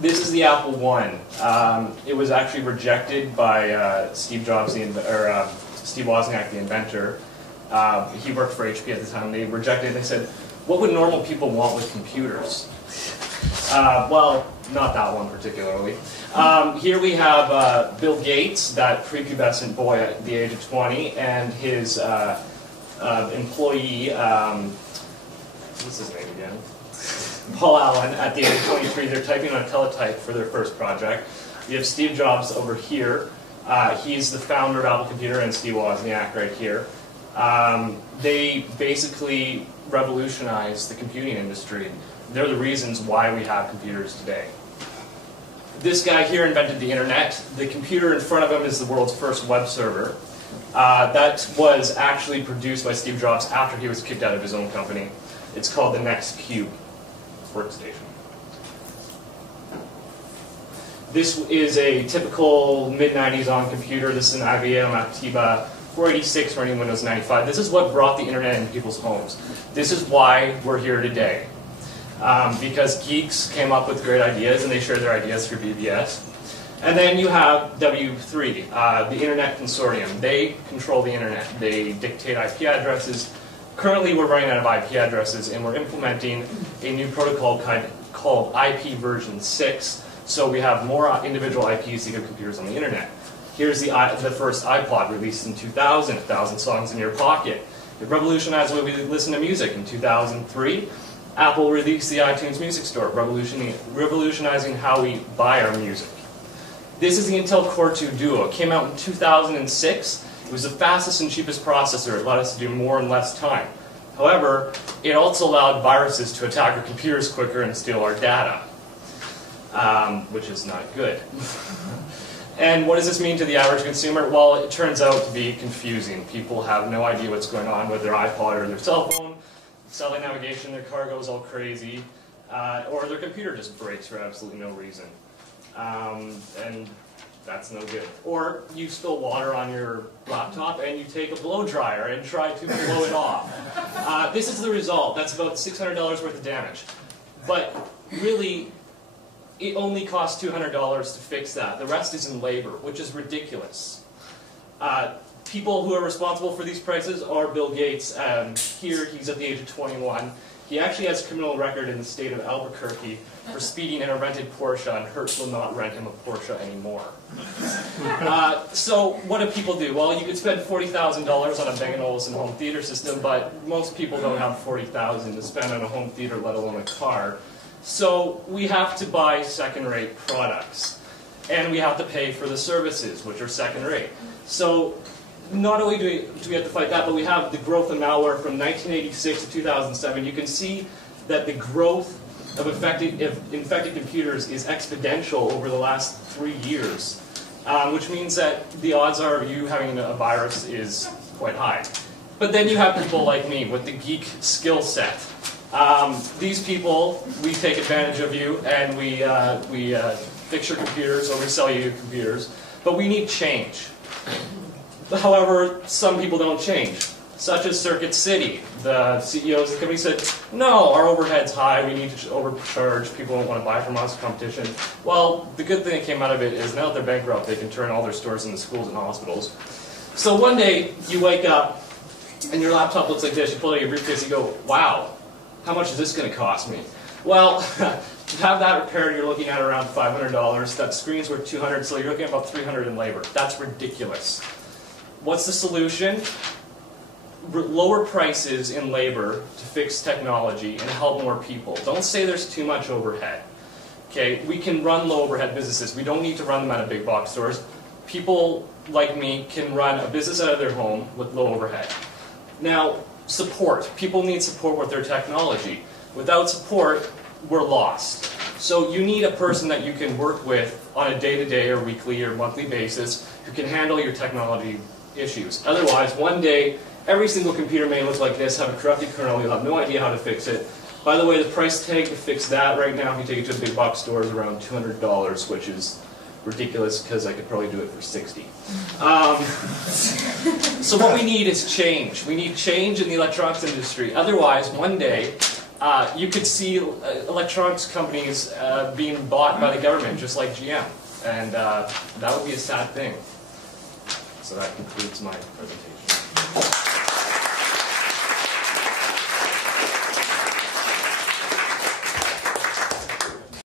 This is the Apple I. It was actually rejected by Steve Jobs, Steve Wozniak, the inventor. He worked for HP at the time. They rejected it. They said, what would normal people want with computers? Well, not that one particularly. Here we have Bill Gates, that prepubescent boy at the age of 20, and his employee, what's his name again? Paul Allen at the age of 23. They're typing on a teletype for their first project. You have Steve Jobs over here. He's the founder of Apple Computer, and Steve Wozniak right here. They basically revolutionized the computing industry. They're the reasons why we have computers today. This guy here invented the internet. The computer in front of him is the world's first web server. That was actually produced by Steve Jobs after he was kicked out of his own company. It's called the Next Cube workstation. This is a typical mid-90s on computer. This is an IBM Aptiva 486 running Windows 95. This is what brought the internet into people's homes. This is why we're here today. Because geeks came up with great ideas and they shared their ideas through BBS. And then you have W3, the Internet Consortium. They control the internet. They dictate IP addresses. Currently we're running out of IP addresses and we're implementing a new protocol called IP version 6. So we have more individual IPs to give computers on the internet. Here's the first iPod released in 2000, 1,000 songs in your pocket. It revolutionized the way we listen to music. In 2003, Apple released the iTunes Music Store, revolutionizing how we buy our music. This is the Intel Core 2 Duo. It came out in 2006. It was the fastest and cheapest processor. It allowed us to do more in less time. However, it also allowed viruses to attack our computers quicker and steal our data, which is not good. And what does this mean to the average consumer? Well, it turns out to be confusing. People have no idea what's going on with their iPod or their cell phone. Satellite navigation, their car goes all crazy, or their computer just breaks for absolutely no reason. And that's no good. Or you spill water on your laptop and you take a blow dryer and try to blow it off. This is the result. That's about $600 worth of damage. But really, it only costs $200 to fix that. The rest is in labor, which is ridiculous. People who are responsible for these prices are Bill Gates. Here, he's at the age of 21. He actually has a criminal record in the state of Albuquerque for speeding in a rented Porsche, and Hertz will not rent him a Porsche anymore. So what do people do? Well, you could spend $40,000 on a Bang & Olufsen home theater system, but most people don't have $40,000 to spend on a home theater, let alone a car. So we have to buy second-rate products, and we have to pay for the services, which are second-rate. So not only do we have to fight that, but we have the growth of malware from 1986 to 2007. You can see that the growth of infected computers is exponential over the last 3 years, which means that the odds are of you having a virus is quite high. But then you have people like me with the geek skill set. These people, we take advantage of you and we fix your computers or we sell you computers, but we need change. However, some people don't change, such as Circuit City. The CEOs of the company said, no, our overhead's high, we need to overcharge, people don't want to buy from us, competition. Well, the good thing that came out of it is now that they're bankrupt, they can turn all their stores into schools and hospitals. So one day, you wake up, and your laptop looks like this, you pull out your briefcase, you go, wow, how much is this going to cost me? Well, to have that repaired, you're looking at around $500. That screen's worth $200, so you're looking at about $300 in labor. That's ridiculous. What's the solution? Lower prices in labor to fix technology and help more people. Don't say there's too much overhead. Okay, we can run low overhead businesses. We don't need to run them out of big box stores. People like me can run a business out of their home with low overhead. Now, support. People need support with their technology. Without support, we're lost. So you need a person that you can work with on a day-to-day or weekly or monthly basis who can handle your technology issues. Otherwise, one day, every single computer may look like this, have a corrupted kernel, you'll have no idea how to fix it. By the way, the price tag to fix that right now, if you take it to a big box store, is around $200, which is ridiculous because I could probably do it for $60. So what we need is change. We need change in the electronics industry. Otherwise, one day, You could see electronics companies being bought by the government, just like GM, and that would be a sad thing. So that concludes my presentation.